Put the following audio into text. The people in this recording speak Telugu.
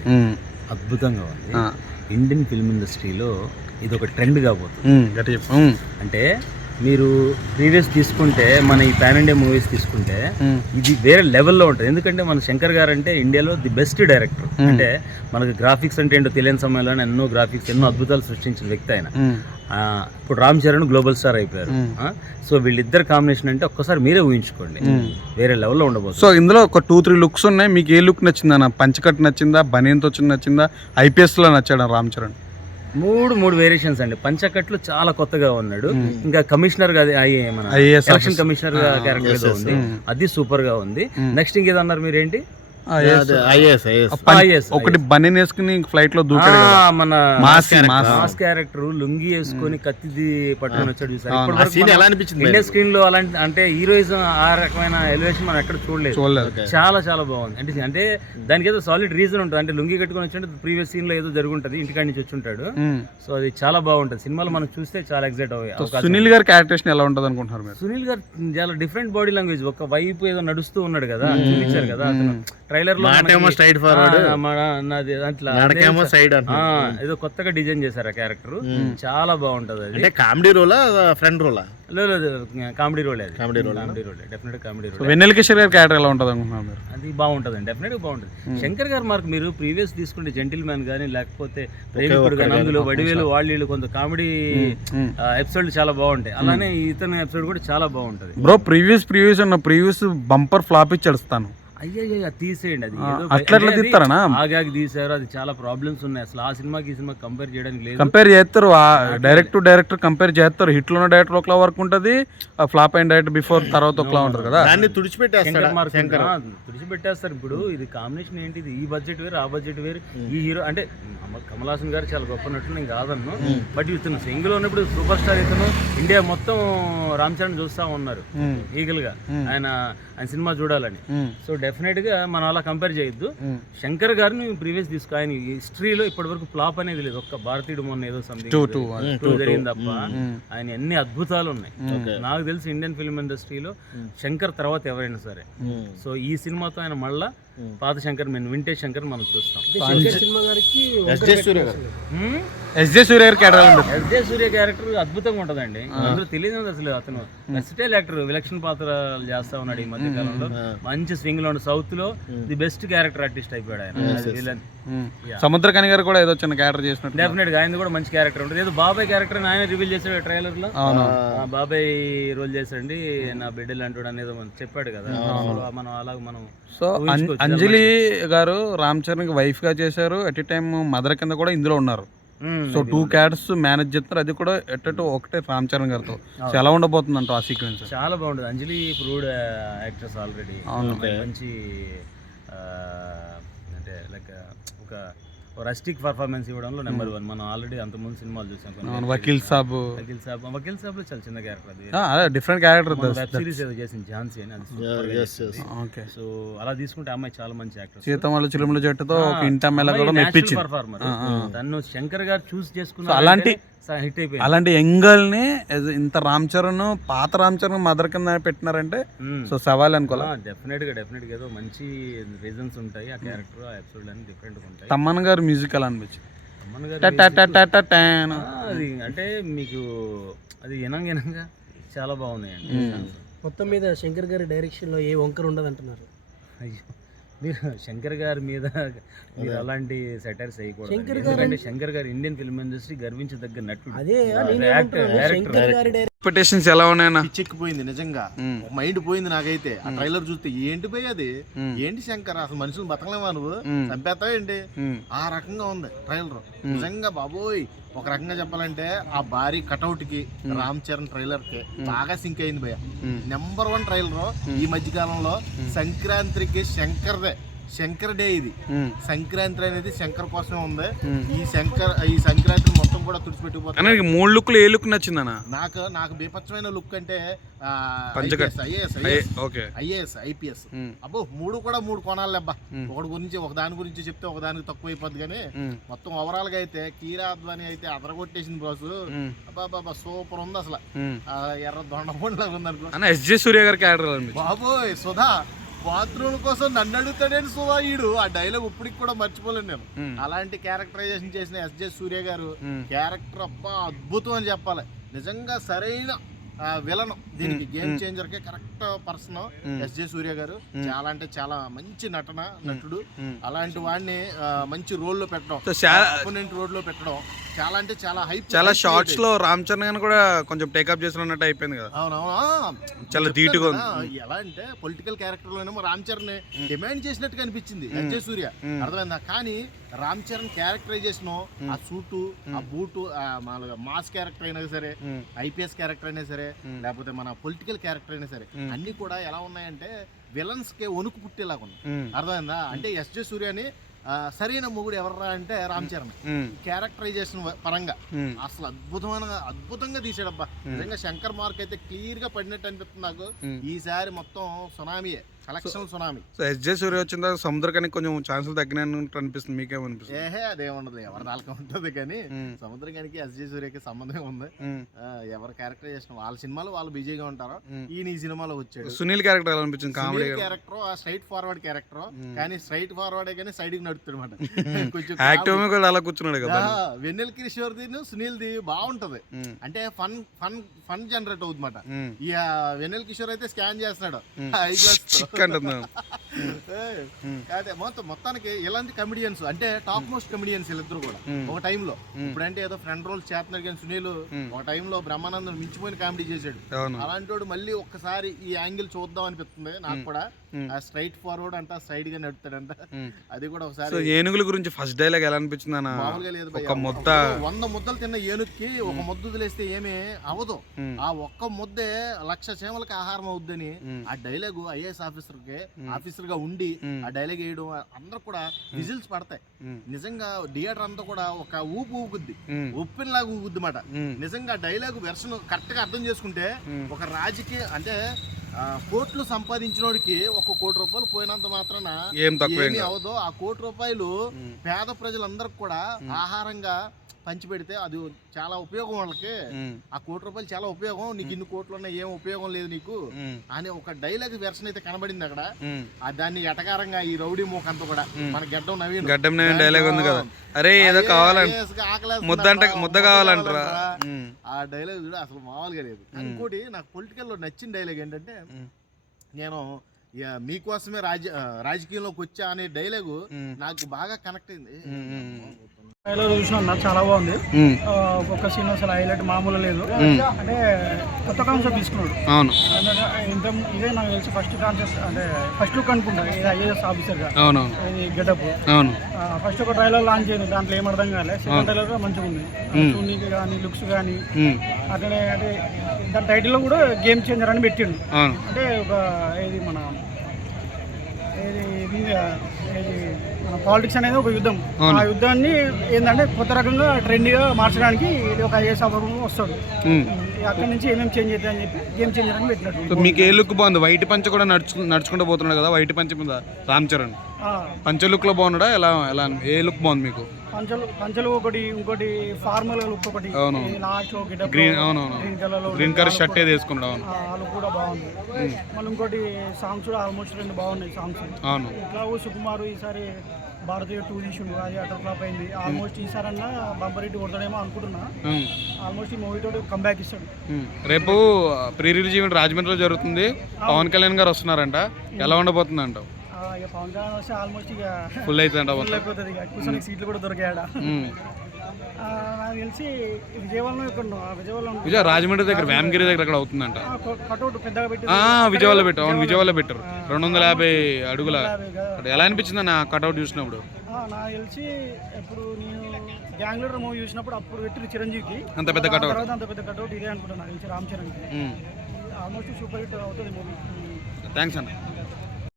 ఉంది, అద్భుతంగా ఉంది. ఇండియన్ ఫిల్మ్ ఇండస్ట్రీలో ఇది ఒక ట్రెండ్ కాబోతుంది. అంటే మీరు ప్రీవియస్ తీసుకుంటే మన ఈ పాన్ ఇండియా మూవీస్ తీసుకుంటే ఇది వేరే లెవెల్లో ఉంటుంది. ఎందుకంటే మన శంకర్ గారు అంటే ఇండియాలో ది బెస్ట్ డైరెక్టర్. అంటే మనకు గ్రాఫిక్స్ అంటే ఏంటో తెలియని సమయంలో ఎన్నో గ్రాఫిక్స్, ఎన్నో అద్భుతాలు సృష్టించిన వ్యక్తి ఆయన. ఇప్పుడు రామ్ చరణ్ గ్లోబల్ స్టార్ అయిపోయారు. సో వీళ్ళిద్దరు కాంబినేషన్ అంటే ఒక్కసారి మీరే ఊహించుకోండి, వేరే లెవెల్లో ఉండబోతుంది. సో ఇందులో ఒక 2-3 లుక్స్ ఉన్నాయి. మీకు ఏ లుక్ నచ్చిందా? పంచకట్ నచ్చిందా, బనీన్తో నచ్చిందా, ఐపీఎస్లో నచ్చాడా రామ్ చరణ్? మూడు వేరియేషన్స్ అండి. పంచకట్లు చాలా కొత్తగా ఉన్నాడు. ఇంకా కమిషనర్ గా మన ఎలక్షన్ కమిషనర్ క్యారెక్టర్ ఏదో ఉంది, అది సూపర్ గా ఉంది. నెక్స్ట్ ఇంకేదో అన్నారు మీరు, ఏంటి? ఒకటి బనీన్ వేసుకుని ఫ్లైట్ లో దూకాడు, మన మాస్ క్యారెక్టర్ లుంగి వేసుకొని కత్తిది పట్టుకొని వచ్చాడు చూసారు. ఇండియన్ స్క్రీన్ లో అలాంటి అంటే హీరోయిజం ఆ రకమైన ఎలివేషన్ మనం ఎక్కడ చూడలేదు. చాలా చాలా బాగుంది. అంటే దానికి ఏదో సాలిడ్ రీజన్ ఉంటుంది. అంటే లుంగి కట్టుకొని వచ్చి ప్రీవియస్ సీన్ లో ఏదో జరుగుంటది, ఇంటికాడి నుంచి వచ్చి ఉంటాడు. సో అది చాలా బాగుంటది. సినిమాలో మనం చూస్తే చాలా ఎగ్జైట్ అవ్వాలి. సునీల్ గారి క్యారెక్టరేషన్ ఎలా ఉంటుంది అనుకుంటున్నారు మీరు? సునీల్ గారు చాలా డిఫరెంట్ బాడీ లాంగ్వేజ్, ఒక వైపు ఏదో నడుస్తూ ఉన్నాడు కదా, చూపించారు కదా అతను ట్రైలర్ లో. ఏదో కొత్తగా డిజైన్ చేశారు ఆ క్యారెక్టర్, చాలా బాగుంటది. అది కామెడీ రోలా, ఫ్రెండ్ రోలా? లేదు, comedy role. Definite comedy role. Vennela Kishore గారి క్యారెక్టర్ ఎలా ఉంటుంది అనుకుంటున్నారు? అది బాగుంటది, డెఫినెట్ గా బాగుంటది. శంకర్ గారు మార్క్ మీరు ప్రీవియస్ తీసుకుంటే జెంటిల్ మ్యాన్ గానీ, లేకపోతే ప్రేమికుడు గానీ, అందులో వడివేలు వాళ్ళు కొంత కామెడీ ఎపిసోడ్ చాలా బాగుంటాయి. అలానే ఇతని ఎపిసోడ్ కూడా చాలా బాగుంటది. బ్రో ప్రీవియస్ ఉన్న ప్రీవియస్ బంపర్ ఫ్లాప్ ఇచ్చి అడుస్తాను. అయ్యో తీసేయండి, అది అట్లా తీస్తారా? ఆగాగి తీసారు, అది చాలా ప్రాబ్లమ్స్ ఉన్నాయి. అసలు ఆ సినిమాకి ఈ సినిమా కంపేర్ చేయడానికి లేదు. కంపేర్ చేస్తారు, డైరెక్టర్ కంపేర్ చేస్తారు. హిట్ లో డైరెక్టర్ ఒకలా వర్క్ ఉంటది, ఫ్లాప్ అయిన డైరెక్టర్ బిఫోర్ తర్వాత ఒకలా ఉంటది కదా. తుడిచిపెట్టేస్తారు. ఇప్పుడు ఇది కాంబినేషన్ ఏంటిది, ఈ బడ్జెట్ వేరు, ఆ బడ్జెట్ వేరు. ఈ హీరో అంటే కమల్ హాసన్ గారు చాలా గొప్ప నటుడు, నేను కాదన్ను. బట్ ఇతను సింగిల్ ఉన్నప్పుడు సూపర్ స్టార్, ఇతను ఇండియా మొత్తం రామ్ చరణ్ చూస్తా ఉన్నారు ఈగల్ గా, ఆయన సినిమా చూడాలని. సో డెఫినెట్ గా మనం అలా కంపేర్ చేయొద్దు. శంకర్ గారిని ప్రీవియస్ తీసుకో, ఆయన హిస్టరీలో ఇప్పటి వరకు ఫ్లాప్ అనేది లేదు. ఒక్క భారతీయుడు మొన్న ఏదో సంథింగ్ జరిగింది తప్ప ఆయన ఎన్ని అద్భుతాలు ఉన్నాయి. నాకు తెలిసి ఇండియన్ ఫిల్మ్ ఇండస్ట్రీలో శంకర్ తర్వాత ఎవరైనా సరే. సో ఈ సినిమాతో ఆయన మళ్ళా పాత శంకర్, వింటేజ్ శంకర్ మనం చూస్తాం. ఎస్జే సూర్య క్యారెక్టర్ అద్భుతంగా ఉంటదండి. అందులో తెలియదు అసలు, అతను వెస్టైల్ యాక్టర్, విలక్షణ పాత్రలు చేస్తా ఉన్నాడు ఈ మధ్య కాలంలో. మంచి స్వింగ్ లో సౌత్ లో ది బెస్ట్ క్యారెక్టర్ ఆర్టిస్ట్ అయిపోయాడు ఆయన. సముద్రకని గారు కూడా ఏదో చిన్న క్యారెక్టర్ చేసినట్టు. డెఫినెట్ గా ఆయన కూడా మంచి క్యారెక్టర్ ఉంటుంది. ఏదో బాబాయ్ క్యారెక్టర్ ఆయన రివీల్ చేశాడు ట్రైలర్ లో. బాబాయ్ రోల్ చేశాడండి, నా బిడ్డలు అంటాడు అనేది చెప్పాడు కదా. మనం అలాగే మనం సో అంజలి గారు రామ్ చరణ్ కి వైఫ్ గా చేశారు, ఎట్ టైం మదర్ కింద కూడా ఇందులో ఉన్నారు. సో 2 క్యారెక్టర్స్ మేనేజ్ చేస్తారు, అది కూడా ఒకటే రామ్ చరణ్ గారితో. ఎలా ఉండబోతుంది అంట ఆ సీక్వెన్స్? చాలా బాగుంటుంది. అంజలి ప్రూవ్డ్ యాక్ట్రెస్ ఆల్రెడీ, మంచి అంటే లైక్ ఒక రస్టిక్ పర్ఫార్మెన్స్ ఇవ్వడంలో నెంబర్ 1. మనం ఆల్రెడీ అంతకుముందు సినిమాలు చూసాం. వకీల్ సాబ్ లో చాలా చిన్న character, different character. Web series ఏదో చేసింది ఝాన్సీ అని, అది. సో అలా తీసుకుంటే అమ్మాయి చాలా మంచి యాక్టర్. సీతమ్మల చిలుముల జట్టుతో పర్ఫార్మర్. తను శంకర్ గారు చూస్ చేసుకున్న అలాంటి హిట్ అయిపోయింది. అలాంటి యంగల్ ని ఇంత రామ్ చరణ్, పాత రామ్ చరణ్ మదర్ కింద పెట్టినారంటే సో సవాల్ అనుకోవాలి. డెఫినెట్ గా ఏదో మంచి రీజన్స్ ఉంటాయి ఆ క్యారెక్టర్, ఆ ఎపిసోడ్ అన్ని డిఫరెంట్ గా ఉంటాయి. తమ్మన్ గారు మ్యూజిక్ ఎలా అనిపించింది? అది అంటే మీకు అది వినంగా చాలా బాగున్నాయండి. మొత్తం మీద శంకర్ గారి డైరెక్షన్ లో ఏ వంకర ఉండదు అంటున్నారు. అయ్యో, మీరు శంకర్ గారి మీద మీరు అలాంటి సెటైర్స్ వేయకూడదు. ఎందుకంటే శంకర్ గారు ఇండియన్ ఫిల్మ్ ఇండస్ట్రీ గర్వించదగ్గ నటుడు. ఎక్స్పెక్టేషన్స్ ఎలా ఉన్నాయన్నా? పిచ్చెక్కిపోయింది నిజంగా, మైండ్ పోయింది నాకైతే. ఆ ట్రైలర్ చూస్తే ఏంటి పోయి అది ఏంటి శంకర్, అసలు మనుషులు బతకలేవా, నువ్వు చంపేస్తావా ఏంటి, ఆ రకంగా ఉంది ట్రైలర్ నిజంగా. బాబోయ్, ఒక రకంగా చెప్పాలంటే ఆ భారీ కటౌట్ కి రామ్ చరణ్ ట్రైలర్ కి బాగా సింక్ అయింది భయ్య. నెంబర్ 1 ట్రైలర్ ఈ మధ్య కాలంలో. సంక్రాంతికి శంకర్ డే ఇది. సంక్రాంతి అనేది శంకర్ కోసమే ఉంది. ఈ సంక్రాంతి మొత్తం కూడా తుడిచిపెట్టుకుపోతుంది. 3 లుక్లు ఏ లుక్ నచ్చిందన్న? నాకు బీపచ్చమైన లుక్ అంటే ఐఏఎస్ ఐపీఎస్. అబ్బో 3 కూడా 3 కోణాలు అబ్బా. ఒక దాని గురించి చెప్తే ఒక దానికి తక్కువ అయిపోద్ది. కానీ మొత్తం ఓవరాల్ గా అయితే కీరా అద్వాని అయితే అదరగొట్టేసింది బాస్. అబ్బా సూపర్ ఉంది అసలు. ఎర్ర దొండపండు లాగా ఉంది అనుకో. ఎస్జే సూర్య గారి క్యారెక్టర్ బాబోయ్, సుధా బాత్రూమ్ కోసం నన్ను అడుగుతాడని సుధా ఈడు ఆ డైలాగ్ ఇప్పటికి కూడా మర్చిపోలేను నేను. అలాంటి క్యారెక్టరైజేషన్ చేసిన ఎస్జే సూర్య గారు క్యారెక్టర్ అబ్బా అద్భుతం అని చెప్పాలి. నిజంగా సరైన విలన్ దీనికి గేమ్ చేంజర్ కి కరెక్ట్ పర్సన్ ఎస్జే సూర్య గారు. చాలా అంటే చాలా మంచి నటుడు. అలాంటి వాడిని మంచి రోల్ లో పెట్టడం, అపోనెంట్ రోల్ లో పెట్టడం చాలా అంటే చాలా హైప్. చాలా షార్ట్స్ లో రామ్ చరణ్ గారు కూడా కొంచెం టేకప్ చేసినట్టు అయిపోయింది కదా. అవునవును, చాలా ధీటుగా ఉంది. ఎలా అంటే పొలిటికల్ క్యారెక్టర్ లోనేమో రామ్ చరణ్ డిమాండ్ చేసినట్టుగా అనిపించింది ఎస్జే సూర్య, అర్థమైందా? కానీ రామ్ చరణ్ క్యారెక్టరైజేషన్, ఆ సూటు, ఆ బూటు, మాస్ క్యారెక్టర్ అయినా సరే, ఐపీఎస్ క్యారెక్టర్ అయినా సరే, లేకపోతే మన పొలిటికల్ క్యారెక్టర్ అయినా సరే, అన్ని కూడా ఎలా ఉన్నాయంటే విలన్స్ కే వణుకు పుట్టేలాగా ఉన్నాయి, అర్థమైందా? అంటే ఎస్జే సూర్యని సరైన మొగుడు ఎవర్రా అంటే రామ్ చరణ్. క్యారెక్టరైజేషన్ పరంగా అసలు అద్భుతంగా తీసాడబ్బా. నిజంగా శంకర్ మార్క్ అయితే క్లియర్ గా పడినట్టు అనిపిస్తుంది నాకు. ఈసారి మొత్తం సునామీయే, కలెక్షన్ సునామీ. సో ఎస్జే సూర్య వచ్చిన తర్వాత సముద్రానికి కొంచెం ఛాన్సులు తగ్గినట్టు అనిపిస్తుంది, మీకేమనిపిస్తుంది? అదేముండదు, ఎవరి దాకా ఉంటుంది. కానీ సముద్రానికి ఎస్జే సూర్యకి సంబంధం ఉంది. ఎవరి క్యారెక్టరైజేషన్ వాళ్ళ సినిమాలో వాళ్ళు బిజీగా ఉంటారు. ఈయన ఈ సినిమాలో వచ్చాడు. సునీల్ క్యారెక్టర్ ఎలా అనిపించింది? Comedy character, straight forward character. కానీ స్ట్రైట్ ఫార్వర్డ్ కానీ సైడ్ కి నడుపుతాడు అనమాట. కొంచెం యాక్టివ్ కూడా అలా కూర్చున్నాడు కదా. వెన్నెల కిషోర్ ది సునీల్ ది బాగుంటది, అంటే ఫన్ జనరేట్ అవుతుంది అనమాట. ఇక వెన్నెల కిషోర్ అయితే స్కాన్ చేస్తున్నాడు ఐ గ్లాస్ అదే. మొత్తానికి ఇలాంటి కమెడియన్స్ అంటే టాప్ మోస్ట్ కమెడియన్స్ వీళ్ళిద్దరు కూడా ఒక టైంలో. ఇప్పుడంటే ఏదో ఫ్రెండ్ రోల్ చేస్తున్నారు కానీ సునీల్ ఒక టైంలో బ్రహ్మానందం మించిపోయిన కామెడీ చేశాడు. అలాంటి వాడు మళ్ళీ ఒక్కసారి ఈ యాంగిల్ చూద్దాం అనిపిస్తుంది నాకు కూడా. స్ట్రైట్ ఫార్వర్డ్ అంట, సైడ్ గా నడుపుతాడంట. అది కూడా ఒకసారి. ఏనుగుల గురించి ఫస్ట్ డైలాగ్ ఎలా అనిపించింది అన్న? మామూలుగా లేదు, 100 ముద్దలు తిన్న ఏనుగుకి ఒక ముద్దు వదిలేస్తే ఏమీ అవదు. ఆ ఒక్క ముద్దే 1,00,000 చేమలకి ఆహారం అవుద్దని ఆ డైలాగ్ ఐఏఎస్ ఆఫీసర్ గా ఉండి ఆ డైలాగ్ వేయడం, అందరూ కూడా విజిల్స్ పడతాయి. నిజంగా థియేటర్ అంతా కూడా ఒక ఊగుద్ది, ఉప్పినలాగా ఊగుద్ది మాట. నిజంగా డైలాగ్ వెర్షన్ కరెక్ట్ గా అర్థం చేసుకుంటే ఒక రాజకీయ అంటే కోట్లు సంపాదించినోడికి 1 కోటి రూపాయలు పోయినంత మాత్రాన ఏమి అవదో. ఆ 1 కోటి రూపాయలు పేద ప్రజలందరికి కూడా ఆహారంగా పంచిపెడితే అది చాలా ఉపయోగం వాళ్ళకి. ఆ 1 కోటి రూపాయలు చాలా ఉపయోగం. నీకు ఇన్ని కోట్లు ఉన్నా ఏం ఉపయోగం లేదు నీకు అని ఒక డైలాగ్ వెర్షన్ అయితే కనబడింది అక్కడ. దాన్ని ఎటకారంగా ఈ రౌడీ మోక్ అంతా కూడా మన గడ్డం నవీన్ డైలాగ్ ఉంది కదా, అరే ఏదో కావాలంటే ముద్ద కావాలంటారా, ఆ డైలాగ్ కూడా అసలు మామూలుగా లేదు. ఇంకోటి నాకు పొలిటికల్ లో నచ్చిన డైలాగ్ ఏంటంటే, నేను మీకోసమే రాజకీయంలోకి వచ్చా అనే డైలాగు నాకు బాగా కనెక్ట్ అయింది. ట్రైలర్ చూసిన చాలా బాగుంది. ఒక్కొక్క సీన్ అసలు హైలైట్ మామూలు లేదు. అంటే కొత్త కాన్సెప్ట్ తీసుకున్నాడు. అవును, ఇదే నాకు తెలిసి ఫస్ట్ కాన్సెప్ట్, అంటే ఫస్ట్ లుక్ అనుకుంటా ఐఏఎస్ ఆఫీసర్ గా గెటప్. అవును, ఫస్ట్ ఒక ట్రైలర్ లాంచ్ అయింది, దాంట్లో ఏం అర్థం కాలే. సెకండ్ ట్రైలర్ మంచిగా ఉంది, చూడనీకి కానీ లుక్స్ కానీ. అట్లనే అంటే దాని టైటిల్ లో కూడా గేమ్ చేంజర్ అని పెట్టిండు. అంటే ఒక ఏది మన పాలిటిక్స్ అనేది ఒక యుద్ధం. ఆ యుద్ధాన్ని ఏంటంటే కొత్త రకంగా ట్రెండ్గా మార్చడానికి ఇది ఒక ఐఏఎస్ ఆఫీసర్ వస్తాడు. అక్కడి నుంచి ఏమేమి చేంజ్ అవుతాయి అని చెప్పి గేమ్ చేంజర్ అని పెట్టినట్టు. మీకు ఏ లుక్ బాగుంది? వైట్ పంచ కూడా నడుచుకుంటూ పోతున్నాడు కదా, వైట్ పంచ మీద రామ్ చరణ్ పంచ లుక్ లో బాగున్నాడా? ఎలా ఏ లుక్ బాగుంది మీకు? పంచలు ఒకటి, ఇంకోటి ఫార్మల్ లుక్ ఒకటి, లాస్ట్ గ్రీన్ కలర్ షర్ట్ ఏది వేసుకుంటాం లుక్ కూడా బాగుంది. మళ్ళీ ఇంకోటి సాంగ్స్ కూడా ఆల్మోస్ట్ 2 బాగున్నాయి సాంగ్స్. ఇట్లా సుకుమారు ఈసారి భారతీయ 2 తీసిండు, అది అటర్ ఫ్లాప్ అయింది. ఆల్మోస్ట్ ఈసారి అన్నా బంపర్ హిట్ కొడతాడేమో అనుకుంటున్నా. ఆల్మోస్ట్ ఈ మూవీ తోటి కంబ్యాక్ ఇస్తాడు. రేపు ప్రీ రిలీజ్ ఈవెంట్ రాజమండ్రిలో జరుగుతుంది, పవన్ కళ్యాణ్ గారు వస్తున్నారంట, ఎలా ఉండబోతుంది అంటావు? పవన్ కళ్యాణ్ వస్తే ఆల్మోస్ట్ ఇక ఫుల్ అవుతుంది, అయిపోతుంది. ఇక కూర్చొని సీట్లు కూడా దొరికాయడా. నాకు తెలిసి విజయవాడలో రాజమండ్రి దగ్గర వేమగిరి దగ్గర అక్కడ అవుతుందంట. కటౌట్ పెద్దగా పెట్టి విజయవాడలో పెట్టారు. అవును, విజయవాడలో పెట్టారు 250 అడుగుల. ఎలా అనిపించింది నా కటౌట్ చూసినప్పుడు? నాకు తెలిసి ఇప్పుడు నేను గ్యాంగ్ లీడర్ మూవీ చూసినప్పుడు అప్పుడు పెట్టి చిరంజీవికి అంత పెద్ద కటౌట్, అంత పెద్ద కటౌట్ ఇదే అనుకుంటున్నాను. రామ్ చరణ్కి ఆల్మోస్ట్ సూపర్ హిట్ అవుతుంది మూవీ. థ్యాంక్స్ అన్న.